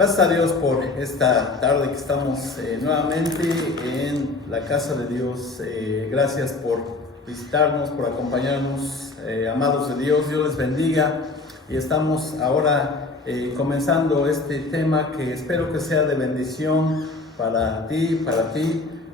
Gracias a Dios por esta tarde que estamos nuevamente en la casa de Dios. Gracias por visitarnos, por acompañarnos, amados de Dios. Dios les bendiga. Y estamos ahora comenzando este tema que espero que sea de bendición para ti,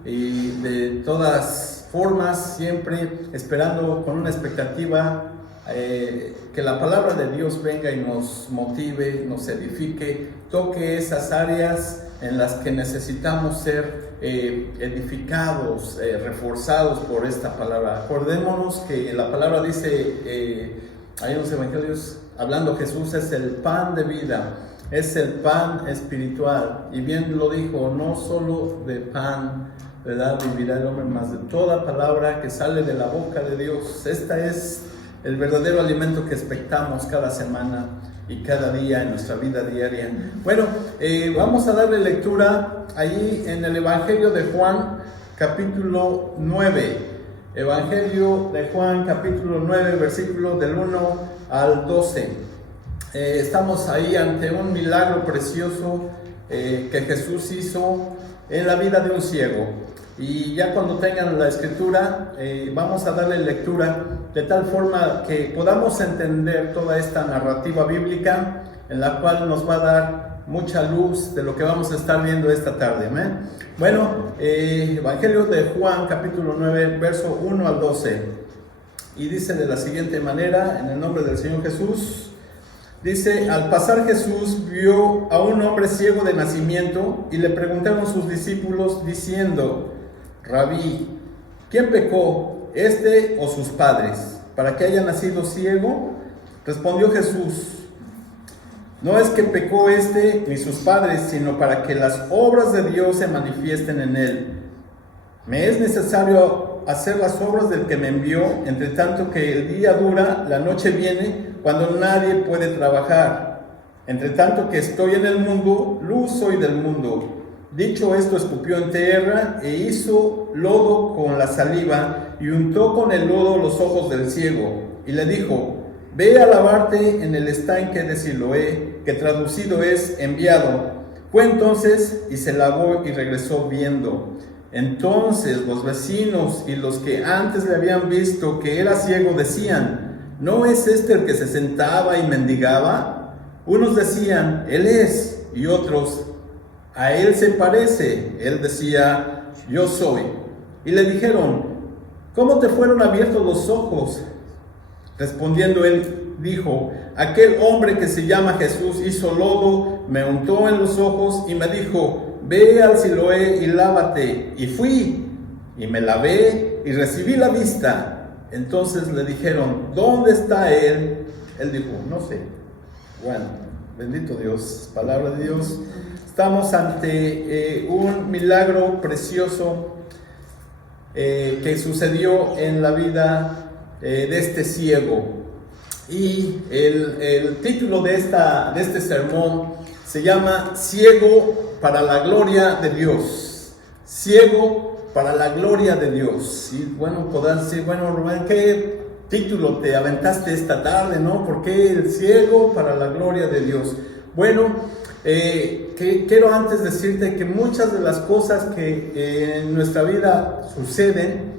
y de todas formas, siempre esperando con una expectativa que la palabra de Dios venga y nos motive, nos edifique, toque esas áreas en las que necesitamos ser edificados, reforzados por esta palabra. Acordémonos que la palabra dice, ahí en los evangelios, hablando Jesús, es el pan de vida, es el pan espiritual, y bien lo dijo, no solo de pan, ¿verdad?, vivirá el hombre, más de toda palabra que sale de la boca de Dios. Esta es el verdadero alimento que expectamos cada semana y cada día en nuestra vida diaria. Bueno, vamos a darle lectura ahí en el Evangelio de Juan, capítulo 9. Evangelio de Juan, capítulo 9, versículo del 1 al 12. Estamos ahí ante un milagro precioso que Jesús hizo en la vida de un ciego. Y ya cuando tengan la escritura, vamos a darle lectura de tal forma que podamos entender toda esta narrativa bíblica, en la cual nos va a dar mucha luz de lo que vamos a estar viendo esta tarde. ¿Amén? Bueno, Evangelio de Juan, capítulo 9, verso 1 al 12. Y dice de la siguiente manera, en el nombre del Señor Jesús. Dice: al pasar Jesús vio a un hombre ciego de nacimiento, y le preguntaron sus discípulos diciendo: Rabí, ¿quién pecó, este o sus padres, para que haya nacido ciego? Respondió Jesús: no es que pecó este ni sus padres, sino para que las obras de Dios se manifiesten en él. Me es necesario hacer las obras del que me envió, entre tanto que el día dura, la noche viene, cuando nadie puede trabajar. Entre tanto que estoy en el mundo, luz soy del mundo. Dicho esto, escupió en tierra e hizo lodo con la saliva y untó con el lodo los ojos del ciego. Y le dijo: ve a lavarte en el estanque de Siloé, que traducido es enviado. Fue entonces y se lavó y regresó viendo. Entonces los vecinos y los que antes le habían visto que era ciego decían: ¿no es este el que se sentaba y mendigaba? Unos decían: él es, y otros: a él se parece. Él decía: yo soy. Y le dijeron: ¿cómo te fueron abiertos los ojos? Respondiendo él dijo: aquel hombre que se llama Jesús hizo lodo, me untó en los ojos y me dijo: ve al Siloé y lávate. Y fui y me lavé y recibí la vista. Entonces le dijeron: ¿dónde está él? Él dijo: no sé. Bueno, bendito Dios, palabra de Dios. Estamos ante un milagro precioso que sucedió en la vida de este ciego. Y el título de este sermón se llama Ciego para la gloria de Dios. Ciego para la gloria de Dios. Y bueno, podrán decir: bueno, Rubén, ¿qué título te aventaste esta tarde, no? ¿Por qué el ciego para la gloria de Dios? Bueno, quiero antes decirte que muchas de las cosas que en nuestra vida suceden,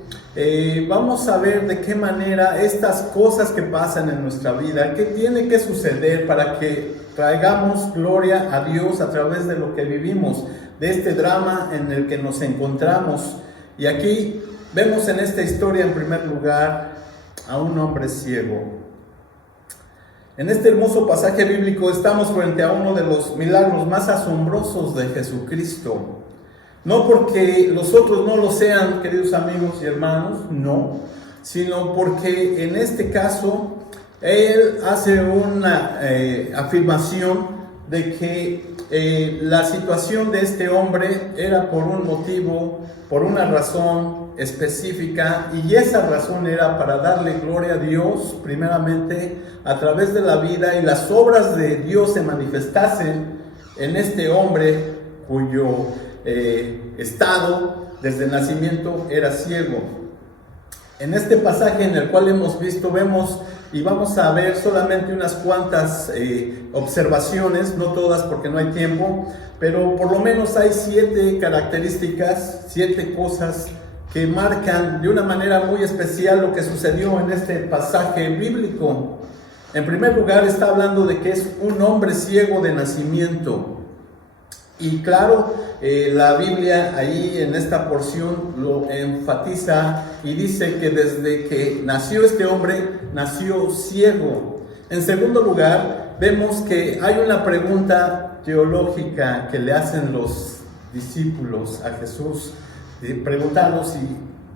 vamos a ver de qué manera estas cosas que pasan en nuestra vida, qué tiene que suceder para que traigamos gloria a Dios a través de lo que vivimos, de este drama en el que nos encontramos. Y aquí vemos en esta historia, en primer lugar, a un hombre ciego. En este hermoso pasaje bíblico estamos frente a uno de los milagros más asombrosos de Jesucristo. No porque los otros no lo sean, queridos amigos y hermanos, no, sino porque en este caso Él hace una afirmación de que la situación de este hombre era por un motivo, por una razón específica, y esa razón era para darle gloria a Dios, primeramente, a través de la vida, y las obras de Dios se manifestasen en este hombre cuyo estado desde nacimiento era ciego. En este pasaje en el cual hemos visto, vemos y vamos a ver solamente unas cuantas observaciones, no todas porque no hay tiempo, pero por lo menos hay 7 características, 7 cosas que marcan de una manera muy especial lo que sucedió en este pasaje bíblico. En primer lugar, está hablando de que es un hombre ciego de nacimiento. Y claro, la Biblia ahí en esta porción lo enfatiza y dice que desde que nació este hombre, nació ciego. En segundo lugar, vemos que hay una pregunta teológica que le hacen los discípulos a Jesús, preguntando si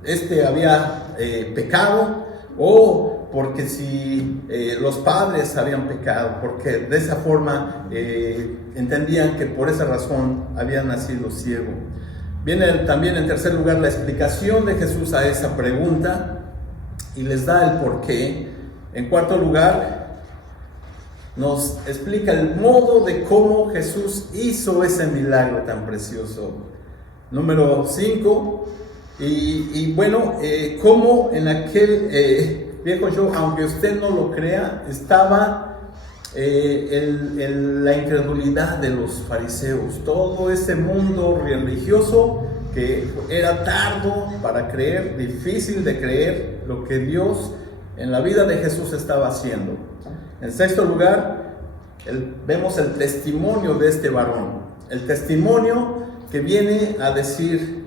este había pecado o porque si los padres habían pecado, porque de esa forma entendían que por esa razón había nacido ciego. Viene también en tercer lugar la explicación de Jesús a esa pregunta y les da el porqué. En cuarto lugar, nos explica el modo de cómo Jesús hizo ese milagro tan precioso. Número 5, y bueno, cómo en aquel viejo yo, aunque usted no lo crea, estaba la incredulidad de los fariseos, todo ese mundo religioso que era tardo para creer, difícil de creer lo que Dios en la vida de Jesús estaba haciendo. En sexto lugar, vemos el testimonio de este varón, el testimonio que viene a decir,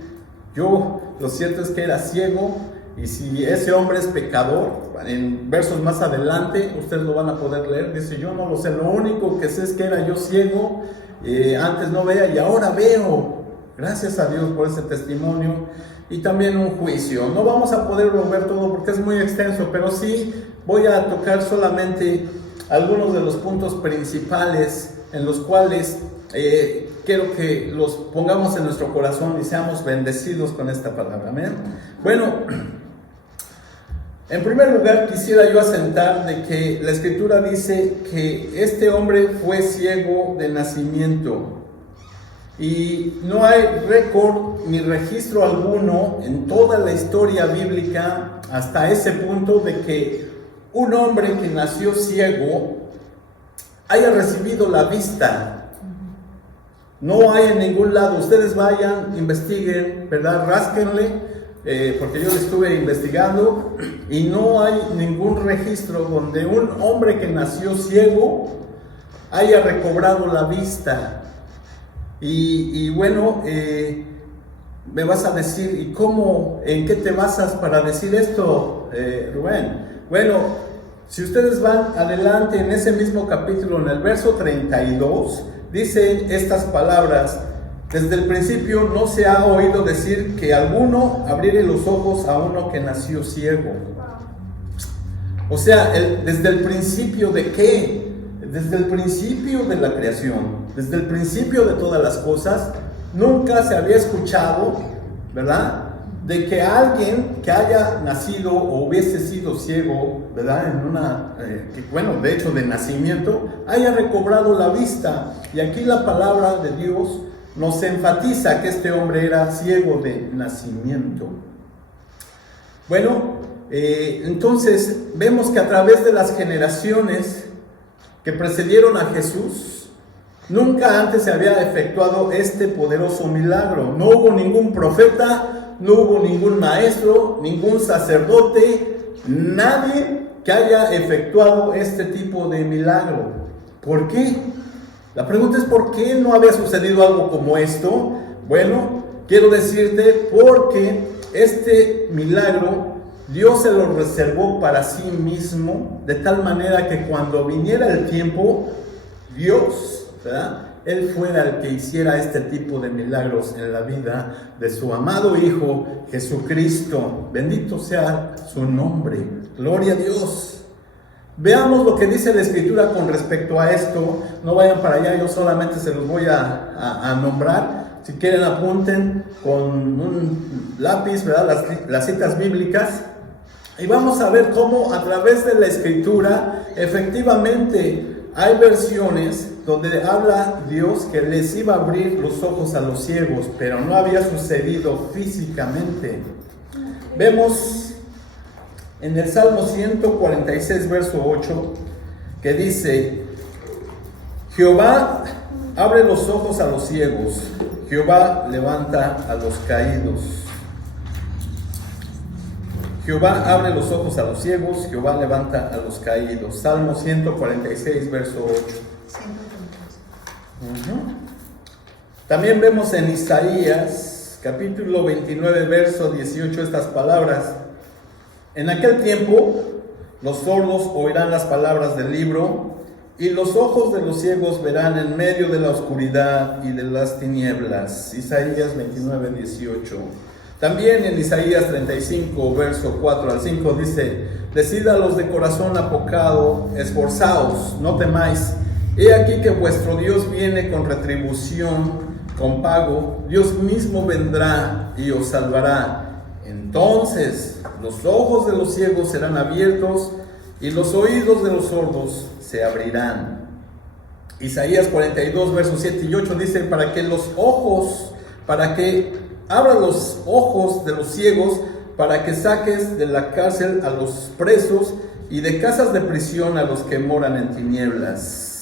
lo cierto es que era ciego, y si ese hombre es pecador, en versos más adelante, ustedes lo van a poder leer, dice, yo no lo sé, lo único que sé es que era yo ciego, antes no veía y ahora veo, gracias a Dios por ese testimonio, y también un juicio. No vamos a poderlo ver todo porque es muy extenso, pero sí voy a tocar solamente algunos de los puntos principales en los cuales quiero que los pongamos en nuestro corazón y seamos bendecidos con esta palabra. Amén. Bueno, en primer lugar quisiera yo asentar de que la Escritura dice que este hombre fue ciego de nacimiento y no hay récord ni registro alguno en toda la historia bíblica hasta ese punto de que un hombre que nació ciego haya recibido la vista. No hay en ningún lado. Ustedes vayan, investiguen, ¿verdad? Rásquenle, porque yo lo estuve investigando y no hay ningún registro donde un hombre que nació ciego haya recobrado la vista. Y bueno, me vas a decir, ¿y cómo, en qué te basas para decir esto, Rubén? Bueno, si ustedes van adelante en ese mismo capítulo, en el verso 32, dice estas palabras: desde el principio no se ha oído decir que alguno abriere los ojos a uno que nació ciego. O sea, desde el principio de qué? Desde el principio de la creación, desde el principio de todas las cosas, nunca se había escuchado, ¿verdad?, de que alguien que haya nacido o hubiese sido ciego, ¿verdad?, de hecho de nacimiento, haya recobrado la vista. Y aquí la palabra de Dios nos enfatiza que este hombre era ciego de nacimiento. Bueno, entonces vemos que a través de las generaciones que precedieron a Jesús, nunca antes se había efectuado este poderoso milagro. No hubo ningún profeta, no hubo ningún maestro, ningún sacerdote, nadie que haya efectuado este tipo de milagro. ¿Por qué? La pregunta es, ¿por qué no había sucedido algo como esto? Bueno, quiero decirte porque este milagro Dios se lo reservó para sí mismo, de tal manera que cuando viniera el tiempo, Dios, ¿verdad?, Él fuera el que hiciera este tipo de milagros en la vida de su amado Hijo Jesucristo. Bendito sea su nombre. Gloria a Dios. Veamos lo que dice la Escritura con respecto a esto. No vayan para allá, yo solamente se los voy a nombrar. Si quieren, apunten con un lápiz, ¿verdad?, las citas bíblicas. Y vamos a ver cómo a través de la Escritura efectivamente hay versiones donde habla Dios que les iba a abrir los ojos a los ciegos, pero no había sucedido físicamente. Vemos en el Salmo 146, verso 8, que dice: Jehová abre los ojos a los ciegos, Jehová levanta a los caídos. Jehová abre los ojos a los ciegos, Jehová levanta a los caídos. Salmo 146, verso 8. También vemos en Isaías, capítulo 29, verso 18, estas palabras: En aquel tiempo los sordos oirán las palabras del libro, y los ojos de los ciegos verán en medio de la oscuridad y de las tinieblas. Isaías 29, 18. También en Isaías 35, verso 4 al 5 dice: Decid a los de corazón apocado, esforzaos, no temáis. He aquí que vuestro Dios viene con retribución, con pago. Dios mismo vendrá y os salvará. Entonces los ojos de los ciegos serán abiertos y los oídos de los sordos se abrirán. Isaías 42, versos 7 y 8 dice: para que abra los ojos de los ciegos, para que saques de la cárcel a los presos y de casas de prisión a los que moran en tinieblas.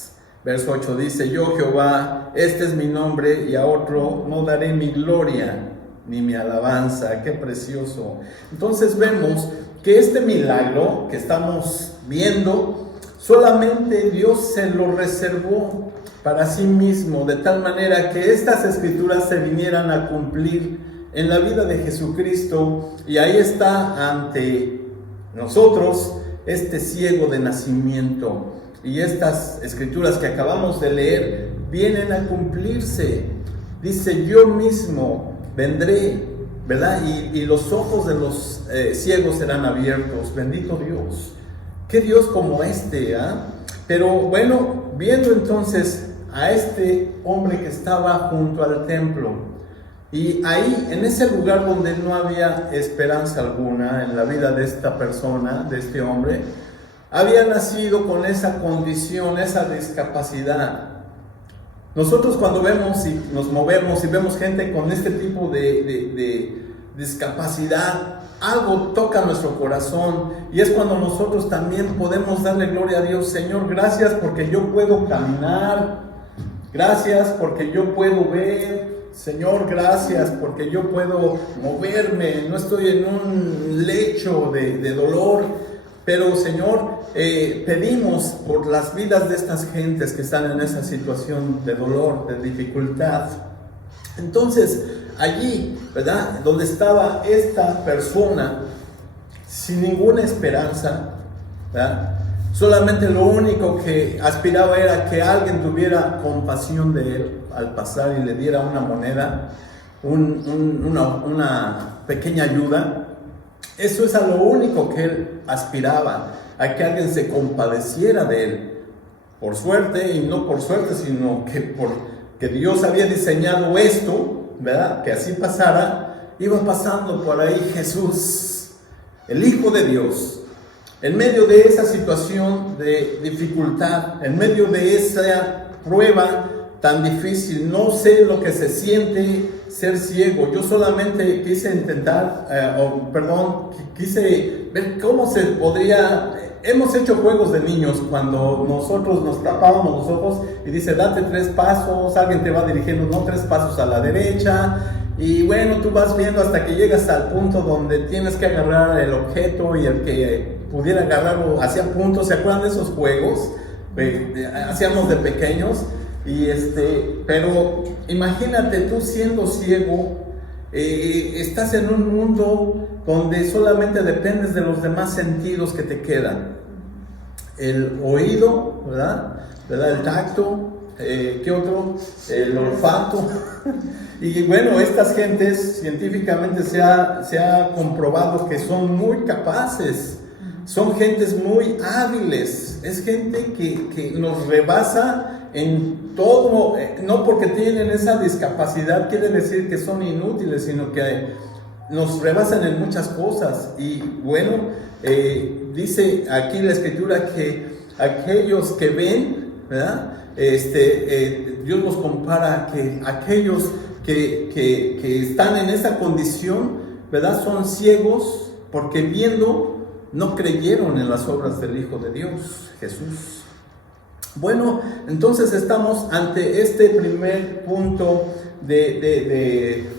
Verso 8 dice: Yo, Jehová, este es mi nombre, y a otro no daré mi gloria ni mi alabanza. Qué precioso. Entonces vemos que este milagro que estamos viendo, solamente Dios se lo reservó para sí mismo, de tal manera que estas escrituras se vinieran a cumplir en la vida de Jesucristo. Y ahí está ante nosotros este ciego de nacimiento. Y estas escrituras que acabamos de leer vienen a cumplirse. Dice: yo mismo vendré, ¿verdad? Y los ojos de los ciegos serán abiertos. Bendito Dios. ¿Qué Dios como este? Pero bueno, viendo entonces a este hombre que estaba junto al templo, y ahí, en ese lugar donde no había esperanza alguna en la vida de esta persona, de este hombre, había nacido con esa condición, esa discapacidad. Nosotros cuando vemos y nos movemos y vemos gente con este tipo de discapacidad, algo toca nuestro corazón, y es cuando nosotros también podemos darle gloria a Dios. Señor, gracias porque yo puedo caminar, gracias porque yo puedo ver, Señor, gracias porque yo puedo moverme, no estoy en un lecho de dolor. Pero Señor, pedimos por las vidas de estas gentes que están en esa situación de dolor, de dificultad. Entonces, allí, ¿verdad?, donde estaba esta persona sin ninguna esperanza, ¿verdad?, solamente lo único que aspiraba era que alguien tuviera compasión de él al pasar y le diera una moneda, una pequeña ayuda. Eso es a lo único que él aspiraba, a que alguien se compadeciera de él. Por suerte, y no por suerte, sino que Dios había diseñado esto, ¿verdad?, que así pasara. Iba pasando por ahí Jesús, el Hijo de Dios, en medio de esa situación de dificultad, en medio de esa prueba tan difícil. No sé lo que se siente ser ciego. Yo solamente quise quise ver cómo se podría. Hemos hecho juegos de niños cuando nosotros nos tapábamos los ojos y dice: date 3 pasos, alguien te va dirigiendo, no 3 pasos a la derecha, y bueno, tú vas viendo hasta que llegas al punto donde tienes que agarrar el objeto, y el que pudiera agarrarlo hacía puntos. ¿Se acuerdan de esos juegos? Hacíamos de pequeños. Pero imagínate tú siendo ciego, estás en un mundo donde solamente dependes de los demás sentidos que te quedan. El oído, ¿verdad? El tacto, ¿qué otro? El olfato. Y bueno, estas gentes científicamente se ha comprobado que son muy capaces, son gentes muy hábiles, es gente que nos rebasa en todo. No porque tienen esa discapacidad quiere decir que son inútiles, sino que nos rebasan en muchas cosas. Y bueno, dice aquí la escritura que aquellos que ven, ¿verdad?, Dios los compara que aquellos que están en esa condición, ¿verdad?, son ciegos porque viendo no creyeron en las obras del Hijo de Dios, Jesús. Bueno, entonces estamos ante este primer punto de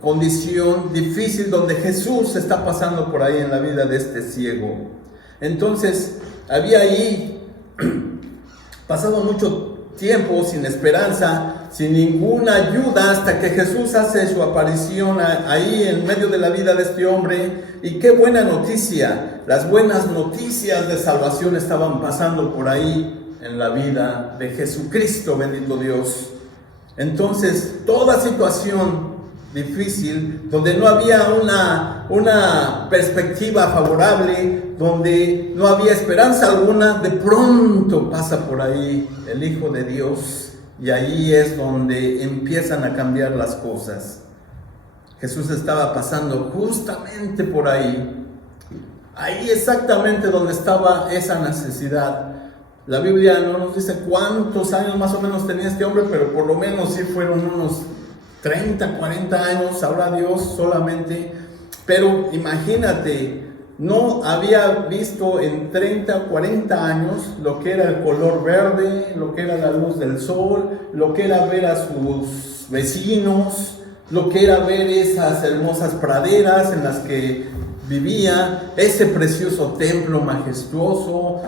condición difícil donde Jesús está pasando por ahí en la vida de este ciego. Entonces, había ahí pasado mucho tiempo sin esperanza, sin ninguna ayuda, hasta que Jesús hace su aparición ahí en medio de la vida de este hombre. Y qué buena noticia, las buenas noticias de salvación estaban pasando por ahí en la vida de Jesucristo, bendito Dios. Entonces, toda situación difícil, donde no había una perspectiva favorable, donde no había esperanza alguna, de pronto pasa por ahí el Hijo de Dios, y ahí es donde empiezan a cambiar las cosas. Jesús estaba pasando justamente por ahí exactamente donde estaba esa necesidad. La Biblia no nos dice cuántos años más o menos tenía este hombre, pero por lo menos sí fueron unos 30, 40 años, sabrá Dios solamente. Pero imagínate, no había visto en 30, 40 años lo que era el color verde, lo que era la luz del sol, lo que era ver a sus vecinos, lo que era ver esas hermosas praderas en las que vivía, ese precioso templo majestuoso.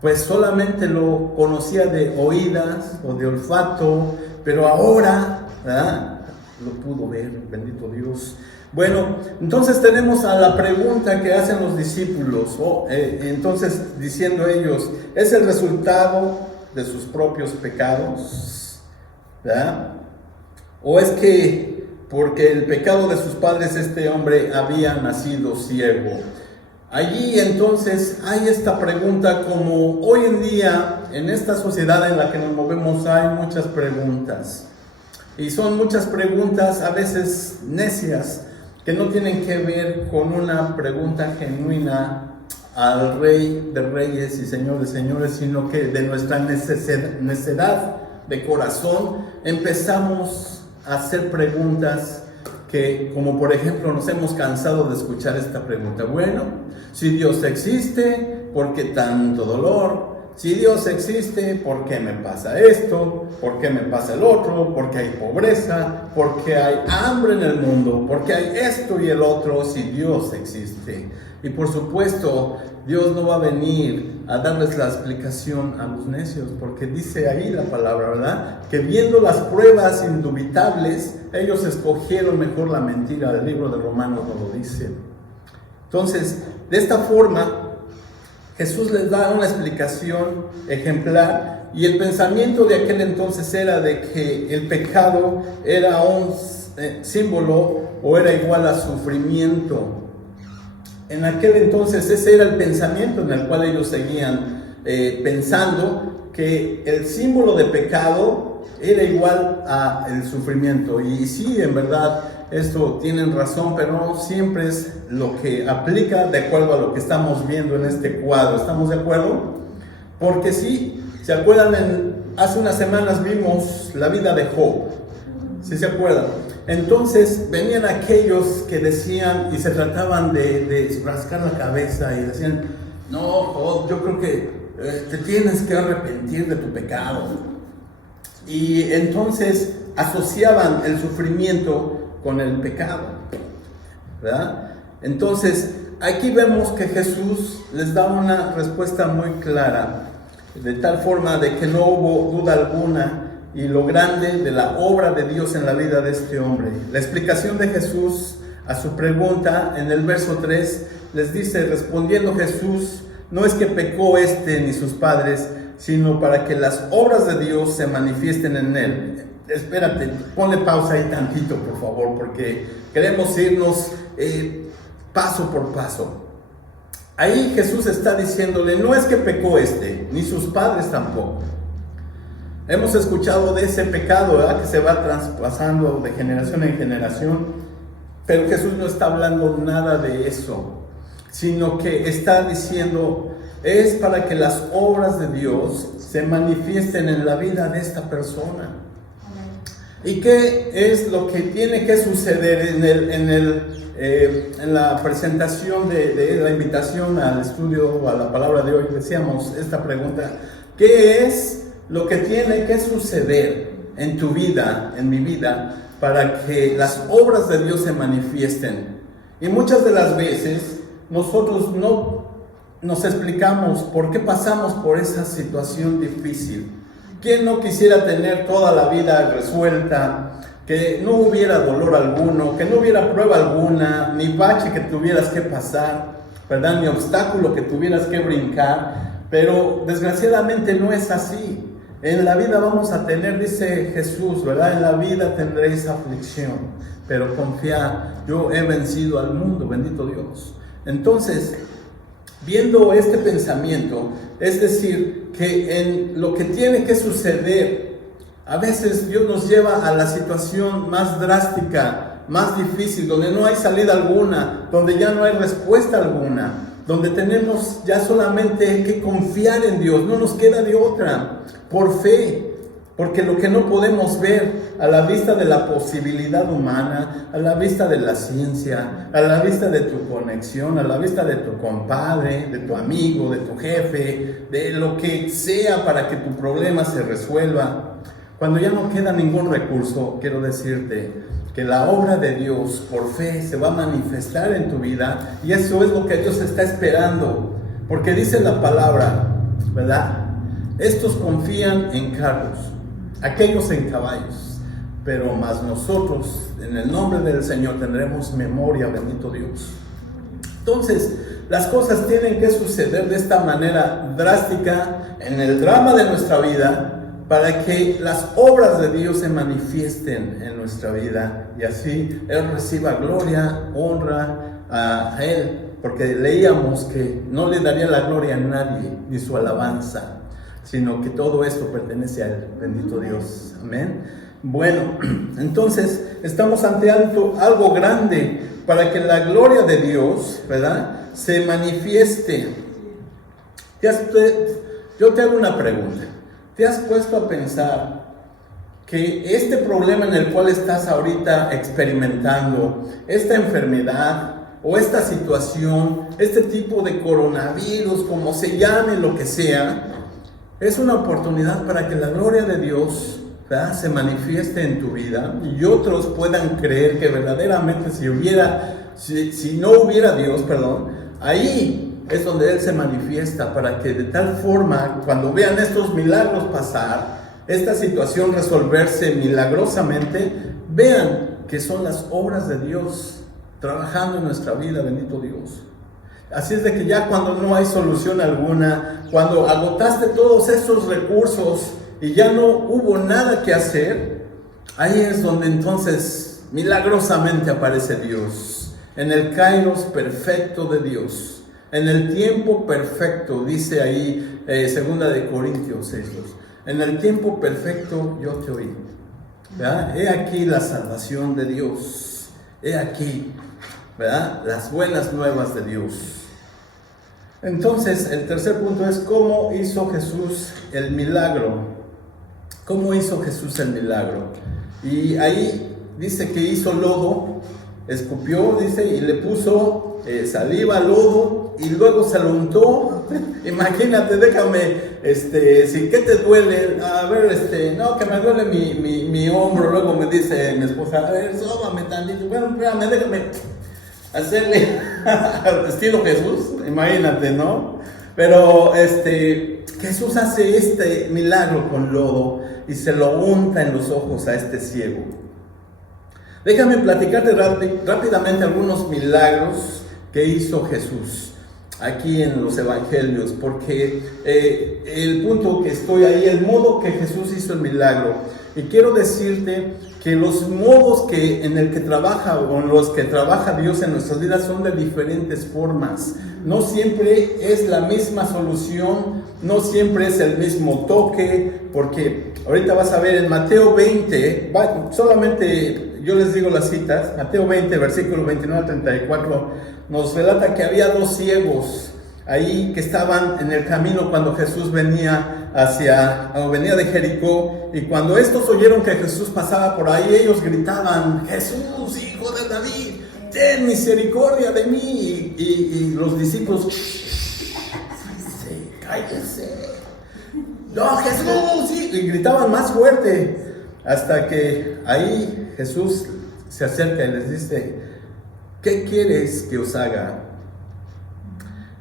Pues solamente lo conocía de oídas o de olfato, pero ahora, ¿verdad?, lo pudo ver, bendito Dios. Bueno, entonces tenemos a la pregunta que hacen los discípulos, entonces diciendo ellos, ¿es el resultado de sus propios pecados? ¿Verdad? ¿O es que porque el pecado de sus padres este hombre había nacido ciego? Allí entonces hay esta pregunta, como hoy en día en esta sociedad en la que nos movemos hay muchas preguntas, y son muchas preguntas a veces necias que no tienen que ver con una pregunta genuina al Rey de Reyes y Señor de Señores, sino que de nuestra necedad de corazón empezamos a hacer preguntas que, como por ejemplo, nos hemos cansado de escuchar esta pregunta. Bueno, si Dios existe, ¿por qué tanto dolor? Si Dios existe, ¿por qué me pasa esto? ¿Por qué me pasa el otro? ¿Por qué hay pobreza? ¿Por qué hay hambre en el mundo? ¿Por qué hay esto y el otro si Dios existe? Y por supuesto, Dios no va a venir a darles la explicación a los necios, porque dice ahí la palabra, ¿verdad?, que viendo las pruebas indubitables, ellos escogieron mejor la mentira. El libro de Romanos nos lo dice. Entonces, de esta forma, Jesús les da una explicación ejemplar, y el pensamiento de aquel entonces era de que el pecado era un símbolo o era igual a sufrimiento. En aquel entonces ese era el pensamiento en el cual ellos seguían pensando, que el símbolo de pecado era igual a el sufrimiento. Y sí, en verdad, esto tienen razón, pero no siempre es lo que aplica de acuerdo a lo que estamos viendo en este cuadro. ¿Estamos de acuerdo? Porque sí, ¿se acuerdan? Hace unas semanas vimos la vida de Job. ¿Sí se acuerdan? Entonces venían aquellos que decían y se trataban de rascar la cabeza y decían, no, Job, yo creo que te tienes que arrepentir de tu pecado. Y entonces asociaban el sufrimiento con el pecado, ¿verdad? Entonces aquí vemos que Jesús les da una respuesta muy clara, de tal forma de que no hubo duda alguna y lo grande de la obra de Dios en la vida de este hombre. La explicación de Jesús a su pregunta en el verso 3 les dice, respondiendo Jesús, no es que pecó ni sus padres, sino para que las obras de Dios se manifiesten en él. Espérate, ponle pausa ahí tantito, por favor, porque queremos irnos paso por paso. Ahí Jesús está diciéndole, no es que pecó ni sus padres tampoco. Hemos escuchado de ese pecado, ¿verdad?, que se va traspasando de generación en generación, pero Jesús no está hablando nada de eso, sino que está diciendo, es para que las obras de Dios se manifiesten en la vida de esta persona. ¿Y qué es lo que tiene que suceder en la presentación de la invitación al estudio o a la palabra de hoy? Decíamos esta pregunta: ¿qué es lo que tiene que suceder en tu vida, en mi vida, para que las obras de Dios se manifiesten? Y muchas de las veces nosotros no nos explicamos por qué pasamos por esa situación difícil. ¿Quién no quisiera tener toda la vida resuelta, que no hubiera dolor alguno, que no hubiera prueba alguna, ni bache que tuvieras que pasar, ¿verdad? Ni obstáculo que tuvieras que brincar? Pero desgraciadamente no es así. En la vida vamos a tener, dice Jesús, ¿verdad? En la vida tendréis aflicción, pero confiad, yo he vencido al mundo, bendito Dios. Entonces, viendo este pensamiento, es decir, que en lo que tiene que suceder, a veces Dios nos lleva a la situación más drástica, más difícil, donde no hay salida alguna, donde ya no hay respuesta alguna, donde tenemos ya solamente que confiar en Dios, no nos queda de otra, por fe. Porque lo que no podemos ver a la vista de la posibilidad humana, a la vista de la ciencia, a la vista de tu conexión, a la vista de tu compadre, de tu amigo, de tu jefe, de lo que sea para que tu problema se resuelva, cuando ya no queda ningún recurso, quiero decirte que la obra de Dios por fe se va a manifestar en tu vida, y eso es lo que Dios está esperando, porque dice la palabra, ¿verdad? Estos confían en carros, aquellos en caballos, pero más nosotros en el nombre del Señor tendremos memoria, bendito Dios. Entonces, las cosas tienen que suceder de esta manera drástica en el drama de nuestra vida, para que las obras de Dios se manifiesten en nuestra vida, y así Él reciba gloria, honra a Él, porque leíamos que no le daría la gloria a nadie, ni su alabanza, sino que todo esto pertenece a Él, bendito Dios, amén. Bueno, entonces estamos ante algo grande para que la gloria de Dios, ¿verdad?, se manifieste. Yo te hago una pregunta. ¿Te has puesto a pensar que este problema en el cual estás ahorita experimentando, esta enfermedad o esta situación, este tipo de coronavirus, como se llame, lo que sea, es una oportunidad para que la gloria de Dios, ¿verdad?, se manifieste en tu vida y otros puedan creer que verdaderamente si no hubiera Dios, ahí es donde Él se manifiesta, para que de tal forma, cuando vean estos milagros pasar, esta situación resolverse milagrosamente, vean que son las obras de Dios trabajando en nuestra vida, bendito Dios. Así es de que ya cuando no hay solución alguna, cuando agotaste todos esos recursos y ya no hubo nada que hacer, ahí es donde entonces milagrosamente aparece Dios, en el kairos perfecto de Dios, en el tiempo perfecto, dice ahí 2 de Corintios 6, en el tiempo perfecto yo te oí, ¿verdad? He aquí la salvación de Dios, he aquí, ¿verdad?, las buenas nuevas de Dios. Entonces, el tercer punto es cómo hizo Jesús el milagro. ¿Cómo hizo Jesús el milagro? Y ahí dice que hizo lodo, escupió, dice, y le puso saliva, lodo, y luego se lo untó. Imagínate, déjame, si, ¿qué te duele? A ver, no, que me duele mi hombro. Luego me dice mi esposa, a ver, sóbame tantito. Bueno, espérame, déjame hacerle estilo Jesús, imagínate, ¿no? Pero Jesús hace este milagro con lodo y se lo unta en los ojos a este ciego. Déjame platicarte rápidamente algunos milagros que hizo Jesús aquí en los evangelios, porque el punto que estoy ahí, el modo que Jesús hizo el milagro, y quiero decirte que los modos en el que trabaja o en los que trabaja Dios en nuestras vidas son de diferentes formas. No siempre es la misma solución, no siempre es el mismo toque, porque ahorita vas a ver en Mateo 20, solamente yo les digo las citas. Mateo 20, versículo 29 al 34, nos relata que había dos ciegos. ahí que estaban en el camino cuando Jesús venía venía de Jericó, y cuando estos oyeron que Jesús pasaba por ahí, ellos gritaban: Jesús, hijo de David, ten misericordia de mí. Y los discípulos: cállense, no, Jesús, y gritaban más fuerte, hasta que ahí Jesús se acerca y les dice: ¿qué quieres que os haga?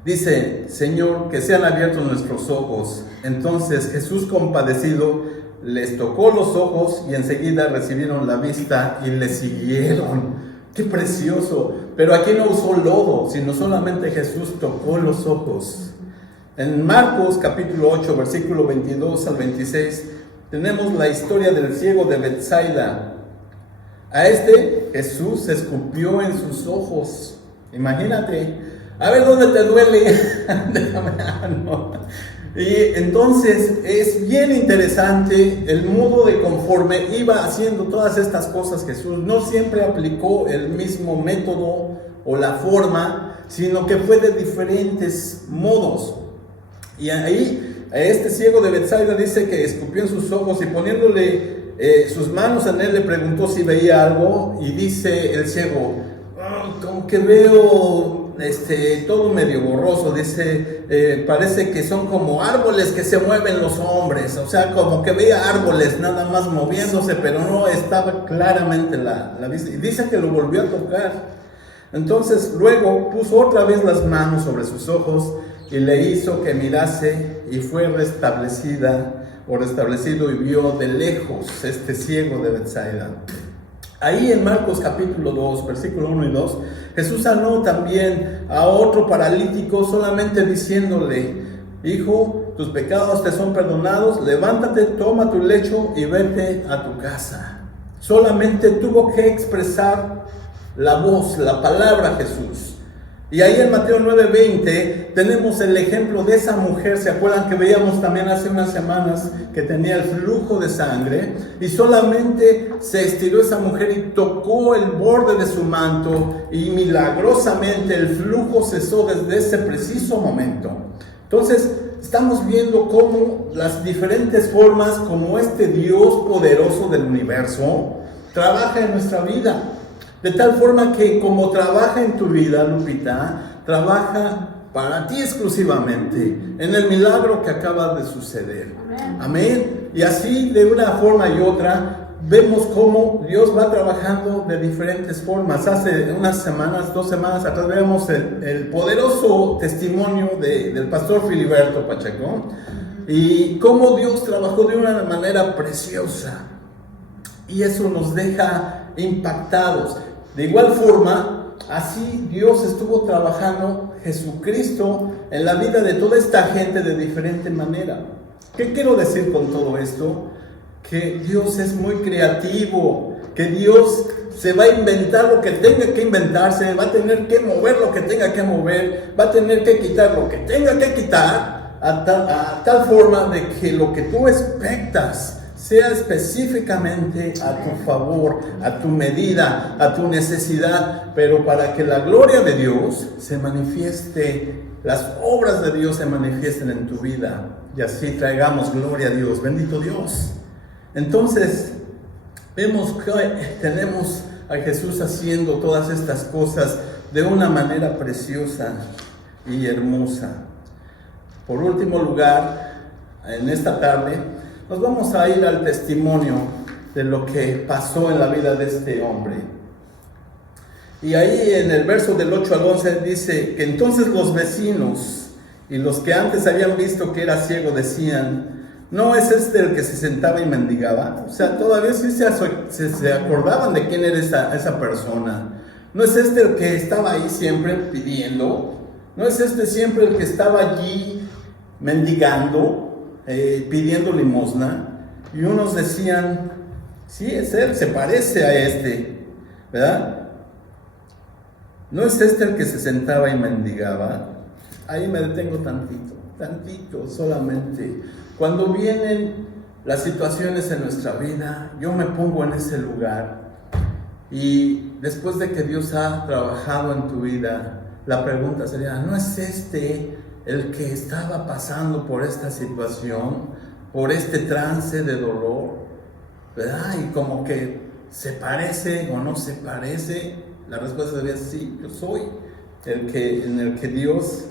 Dice: Señor, que sean abiertos nuestros ojos. Entonces Jesús, compadecido, les tocó los ojos, y enseguida recibieron la vista y le siguieron. ¡Qué precioso! Pero aquí no usó lodo, sino solamente Jesús tocó los ojos. En Marcos capítulo 8, versículo 22 al 26, tenemos la historia del ciego de Betsaida. A este Jesús escupió en sus ojos. Imagínate, a ver dónde te duele. Y entonces es bien interesante el modo de conforme iba haciendo todas estas cosas Jesús. No siempre aplicó el mismo método o la forma, sino que fue de diferentes modos. Y ahí a este ciego de Betsaida dice que escupió en sus ojos, y poniéndole sus manos en él le preguntó si veía algo, y dice el ciego: como que veo todo medio borroso. Dice: parece que son como árboles que se mueven los hombres. O sea, como que veía árboles nada más moviéndose, pero no estaba claramente la vista. Y dice que lo volvió a tocar. Entonces luego puso otra vez las manos sobre sus ojos y le hizo que mirase, y fue restablecido, y vio de lejos este ciego de Betsaida. Ahí en Marcos capítulo 2, versículo 1 y 2, Jesús sanó también a otro paralítico, solamente diciéndole: hijo, tus pecados te son perdonados, levántate, toma tu lecho y vete a tu casa. Solamente tuvo que expresar la voz, la palabra Jesús. Y ahí en Mateo 9:20 tenemos el ejemplo de esa mujer. ¿Se acuerdan que veíamos también hace unas semanas que tenía el flujo de sangre? Y solamente se estiró esa mujer y tocó el borde de su manto, y milagrosamente el flujo cesó desde ese preciso momento. Entonces estamos viendo cómo las diferentes formas como este Dios poderoso del universo trabaja en nuestra vida. De tal forma que como trabaja en tu vida, Lupita, trabaja para ti exclusivamente en el milagro que acaba de suceder. Amén. Y así, de una forma y otra, vemos cómo Dios va trabajando de diferentes formas. Hace unas semanas, 2 semanas atrás, veíamos el poderoso testimonio del pastor Filiberto Pacheco, y cómo Dios trabajó de una manera preciosa. Y eso nos deja impactados. De igual forma, así Dios estuvo trabajando, Jesucristo, en la vida de toda esta gente de diferente manera. ¿Qué quiero decir con todo esto? Que Dios es muy creativo, que Dios se va a inventar lo que tenga que inventarse, va a tener que mover lo que tenga que mover, va a tener que quitar lo que tenga que quitar, a tal forma de que lo que tú expectas sea específicamente a tu favor, a tu medida, a tu necesidad, pero para que la gloria de Dios se manifieste, las obras de Dios se manifiesten en tu vida, y así traigamos gloria a Dios. Bendito Dios. Entonces vemos que tenemos a Jesús haciendo todas estas cosas de una manera preciosa y hermosa. Por último lugar, en esta tarde nos vamos a ir al testimonio de lo que pasó en la vida de este hombre. Y ahí en el verso del 8 al 11 dice que entonces los vecinos y los que antes habían visto que era ciego decían: ¿no es este el que se sentaba y mendigaba? O sea, todavía sí se acordaban de quién era esa persona. ¿No es este el que estaba ahí siempre pidiendo? ¿No es este siempre el que estaba allí mendigando? Pidiendo limosna. Y unos decían: sí, es él, se parece a este, ¿verdad? ¿No es este el que se sentaba y mendigaba? Ahí me detengo tantito solamente. Cuando vienen las situaciones en nuestra vida, yo me pongo en ese lugar, y después de que Dios ha trabajado en tu vida, la pregunta sería: ¿no es este el que estaba pasando por esta situación, por este trance de dolor, ¿verdad? Y como que se parece o no se parece. La respuesta sería sí, yo soy en el que Dios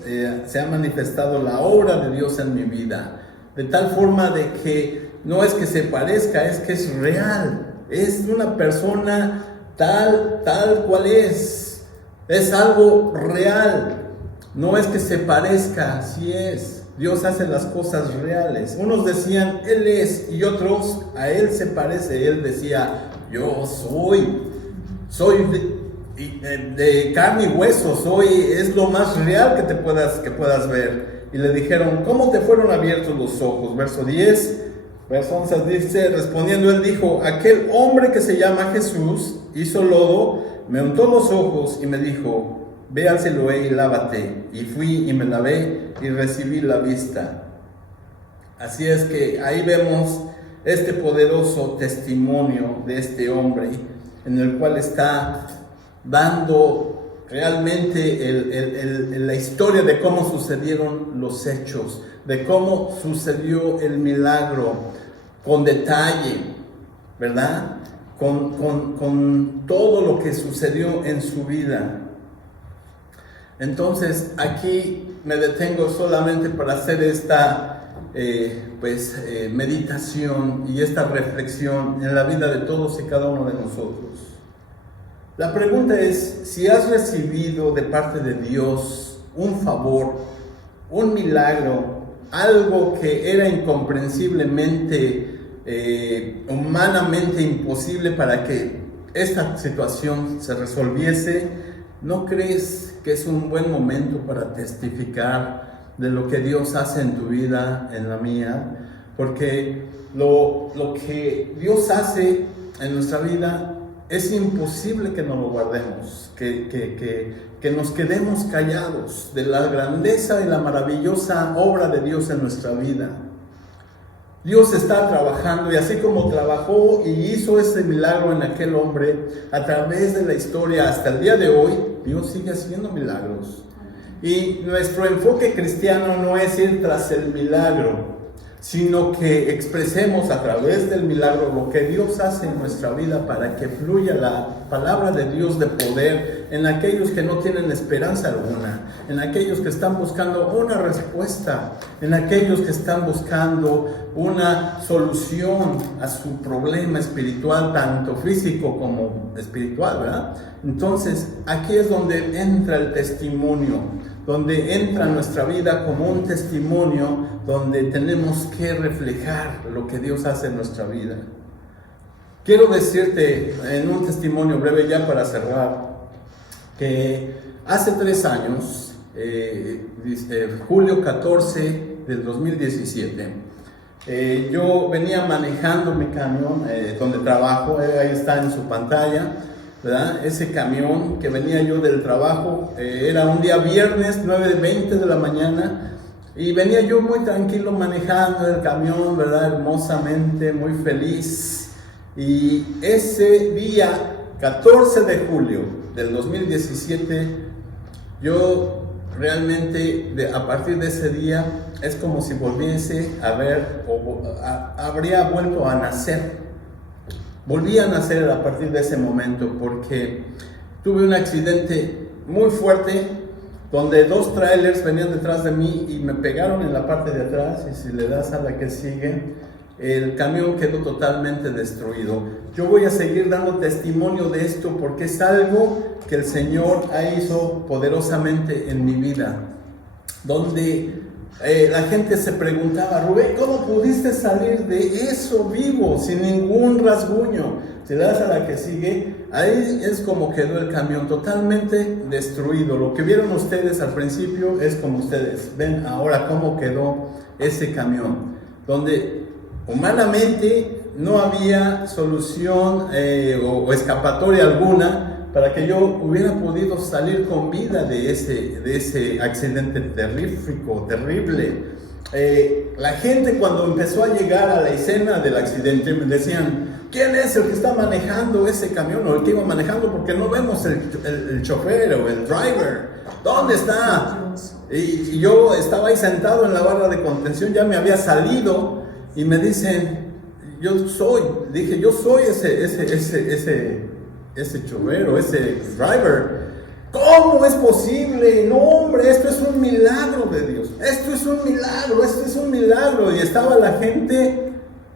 se ha manifestado la obra de Dios en mi vida, de tal forma de que no es que se parezca, es que es real, es una persona tal cual es algo real, no es que se parezca, así es. Dios hace las cosas reales. Unos decían, Él es, y otros, a Él se parece. Él decía, yo soy de carne y hueso, es lo más real que puedas ver. Y le dijeron, ¿cómo te fueron abiertos los ojos? Verso 10, verso 11 dice, respondiendo él dijo, aquel hombre que se llama Jesús hizo lodo, me untó los ojos y me dijo, ve al Siloé y lávate. Y fui y me lavé y recibí la vista. Así es que ahí vemos este poderoso testimonio de este hombre, en el cual está dando realmente la historia de cómo sucedieron los hechos, de cómo sucedió el milagro, con detalle, ¿verdad? Con todo lo que sucedió en su vida. Entonces aquí me detengo solamente para hacer esta meditación y esta reflexión en la vida de todos y cada uno de nosotros. La pregunta es, si has recibido de parte de Dios un favor, un milagro, algo que era incomprensiblemente, humanamente imposible para que esta situación se resolviese, ¿no crees que es un buen momento para testificar de lo que Dios hace en tu vida, en la mía? Porque lo que Dios hace en nuestra vida es imposible que nos lo guardemos, que nos quedemos callados de la grandeza y la maravillosa obra de Dios en nuestra vida. Dios está trabajando, y así como trabajó y hizo ese milagro en aquel hombre, a través de la historia hasta el día de hoy, Dios sigue haciendo milagros. Y nuestro enfoque cristiano no es ir tras el milagro, sino que expresemos a través del milagro lo que Dios hace en nuestra vida para que fluya la palabra de Dios de poder en aquellos que no tienen esperanza alguna, en aquellos que están buscando una respuesta, en aquellos que están buscando una solución a su problema espiritual, tanto físico como espiritual, ¿verdad? Entonces, aquí es donde entra el testimonio, donde entra nuestra vida como un testimonio, donde tenemos que reflejar lo que Dios hace en nuestra vida. Quiero decirte en un testimonio breve ya para cerrar, que hace 3 años, julio 14 del 2017, yo venía manejando mi camión donde trabajo, ahí está en su pantalla, ¿verdad? Ese camión que venía yo del trabajo, era un día viernes, 9:20 de la mañana, y venía yo muy tranquilo manejando el camión, ¿verdad? Hermosamente, muy feliz. Y ese día, 14 de julio del 2017, yo realmente, a partir de ese día, es como si volviese a ver, habría vuelto a nacer. Volví a nacer a partir de ese momento, porque tuve un accidente muy fuerte, donde 2 trailers venían detrás de mí y me pegaron en la parte de atrás, y si le das a la que sigue, el camión quedó totalmente destruido. Yo voy a seguir dando testimonio de esto porque es algo que el Señor hizo poderosamente en mi vida, donde la gente se preguntaba, Rubén, ¿cómo pudiste salir de eso vivo, sin ningún rasguño? Si le das a la que sigue, ahí es como quedó el camión, totalmente destruido. Lo que vieron ustedes al principio es como ustedes ven ahora cómo quedó ese camión, donde humanamente no había solución o escapatoria alguna para que yo hubiera podido salir con vida de ese accidente terrible. La gente, cuando empezó a llegar a la escena del accidente, me decían, ¿quién es el que está manejando ese camión o el que iba manejando? Porque no vemos el chofer o el driver. ¿Dónde está? Y yo estaba ahí sentado en la barra de contención, ya me había salido y me dicen, yo soy ese chovero, ese driver. ¿Cómo es posible? No, hombre, esto es un milagro de Dios. Esto es un milagro. Y estaba la gente,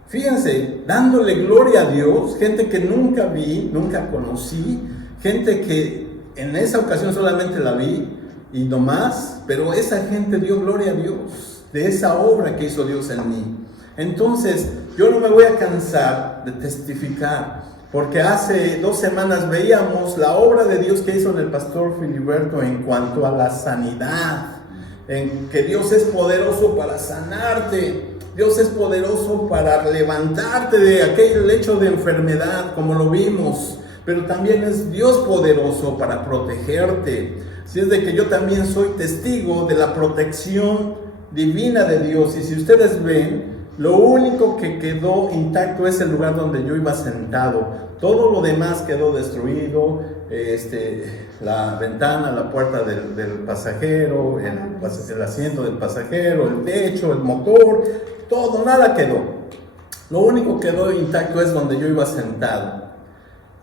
fíjense, dándole gloria a Dios, gente que nunca vi, nunca conocí, gente que en esa ocasión solamente la vi y no más, pero esa gente dio gloria a Dios de esa obra que hizo Dios en mí. Entonces, yo no me voy a cansar de testificar, porque hace 2 semanas veíamos la obra de Dios que hizo en el pastor Filiberto en cuanto a la sanidad, en que Dios es poderoso para sanarte, Dios es poderoso para levantarte de aquel lecho de enfermedad, como lo vimos, pero también es Dios poderoso para protegerte. Así es de que yo también soy testigo de la protección divina de Dios, y si ustedes ven, lo único que quedó intacto es el lugar donde yo iba sentado. Todo lo demás quedó destruido, la ventana, la puerta del pasajero, el asiento del pasajero, el techo, el motor, todo, nada quedó. Lo único que quedó intacto es donde yo iba sentado.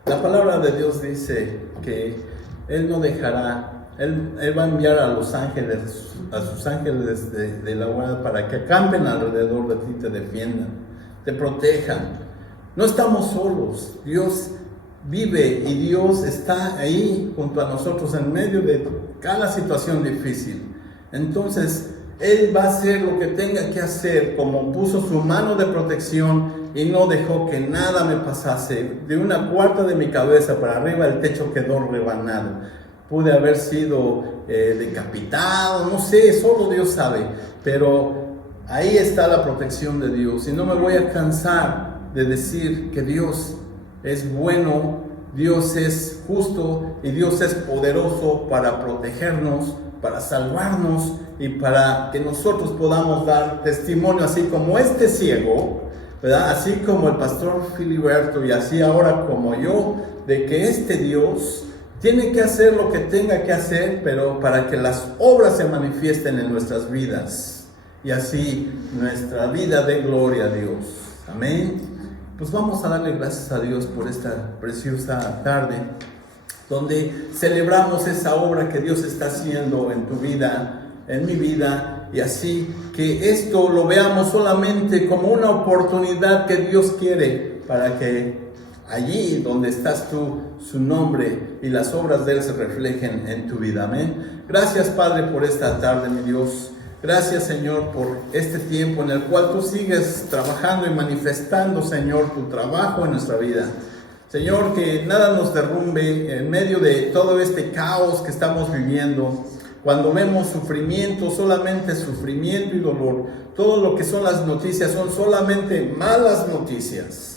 La palabra de Dios dice que Él no dejará. Él va a enviar a los ángeles, a sus ángeles de la guarda, para que acampen alrededor de ti, te defiendan, te protejan. No estamos solos. Dios vive y Dios está ahí junto a nosotros en medio de cada situación difícil. Entonces, Él va a hacer lo que tenga que hacer, como puso su mano de protección y no dejó que nada me pasase. De 1/4 de mi cabeza para arriba, el techo quedó rebanado. Pude haber sido decapitado, no sé, solo Dios sabe, pero ahí está la protección de Dios. Y no me voy a cansar de decir que Dios es bueno, Dios es justo y Dios es poderoso para protegernos, para salvarnos y para que nosotros podamos dar testimonio, así como este ciego, ¿verdad? Así como el pastor Filiberto y así ahora como yo, de que este Dios tiene que hacer lo que tenga que hacer, pero para que las obras se manifiesten en nuestras vidas y así nuestra vida dé gloria a Dios. Amén. Pues vamos a darle gracias a Dios por esta preciosa tarde, donde celebramos esa obra que Dios está haciendo en tu vida, en mi vida, y así que esto lo veamos solamente como una oportunidad que Dios quiere para que allí donde estás tú, su nombre y las obras de Él se reflejen en tu vida. Amén. Gracias, Padre, por esta tarde, mi Dios. Gracias, Señor, por este tiempo en el cual tú sigues trabajando y manifestando, Señor, tu trabajo en nuestra vida. Señor, que nada nos derrumbe en medio de todo este caos que estamos viviendo. Cuando vemos sufrimiento, solamente sufrimiento y dolor. Todo lo que son las noticias son solamente malas noticias.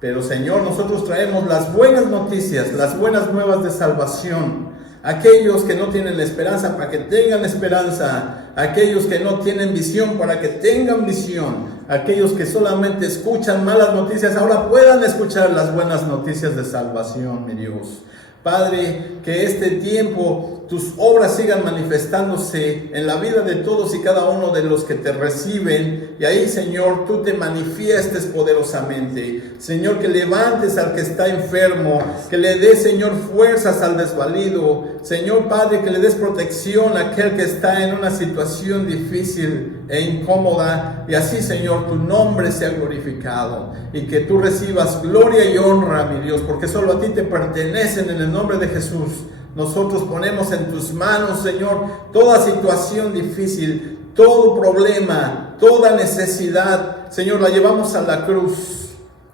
Pero, Señor, nosotros traemos las buenas noticias, las buenas nuevas de salvación. Aquellos que no tienen esperanza, para que tengan esperanza. Aquellos que no tienen visión, para que tengan visión. Aquellos que solamente escuchan malas noticias, ahora puedan escuchar las buenas noticias de salvación, mi Dios. Padre, que este tiempo tus obras sigan manifestándose en la vida de todos y cada uno de los que te reciben. Y ahí, Señor, tú te manifiestes poderosamente. Señor, que levantes al que está enfermo, que le des, Señor, fuerzas al desvalido. Señor, Padre, que le des protección a aquel que está en una situación difícil e incómoda. Y así, Señor, tu nombre sea glorificado. Y que tú recibas gloria y honra, mi Dios, porque solo a ti te pertenecen, en el nombre de Jesús. Nosotros ponemos en tus manos, Señor, toda situación difícil, todo problema, toda necesidad. Señor, la llevamos a la cruz.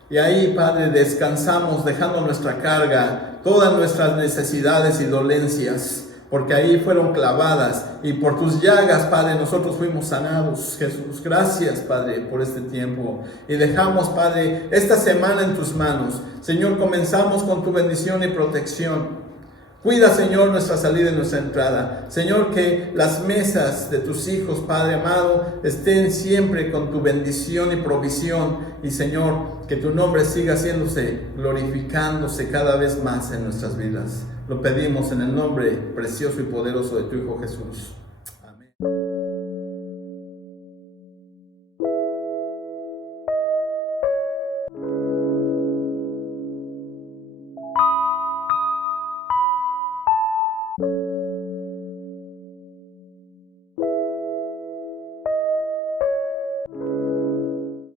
Y ahí, Padre, descansamos, dejando nuestra carga, todas nuestras necesidades y dolencias, porque ahí fueron clavadas. Y por tus llagas, Padre, nosotros fuimos sanados. Jesús, gracias, Padre, por este tiempo. Y dejamos, Padre, esta semana en tus manos. Señor, comenzamos con tu bendición y protección. Cuida, Señor, nuestra salida y nuestra entrada. Señor, que las mesas de tus hijos, Padre amado, estén siempre con tu bendición y provisión. Y, Señor, que tu nombre siga haciéndose, glorificándose cada vez más en nuestras vidas. Lo pedimos en el nombre precioso y poderoso de tu Hijo Jesús. Amén.